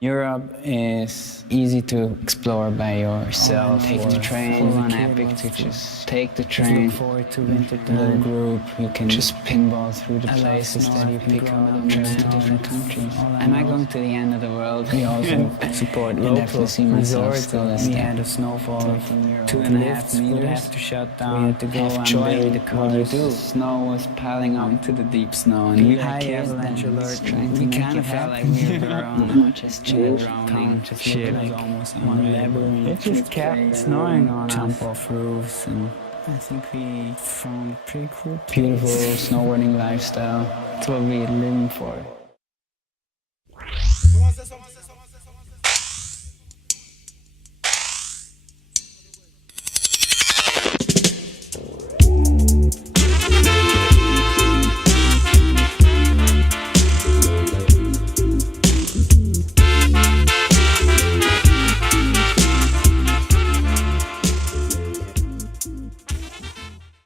Europe is easy to explore by yourself. Take the train, full on epic to just take the train. Look forward to winter time. Little group, you can just pinball through the places that you pick out and travel to different countries. Am I going to the end of the world? We also support local resorts. We had a snowfall of 2.5 meters. We had to shut down. We had to go and bury the cars. Snow was piling up to the deep snow, and we had avalanche alert. We kind of felt like we were on just drowning, just shit, like almost one level. It just kept snowing on us. Jump off roofs, and I think we found a pretty cool, beautiful snowboarding lifestyle. That's what we're living for.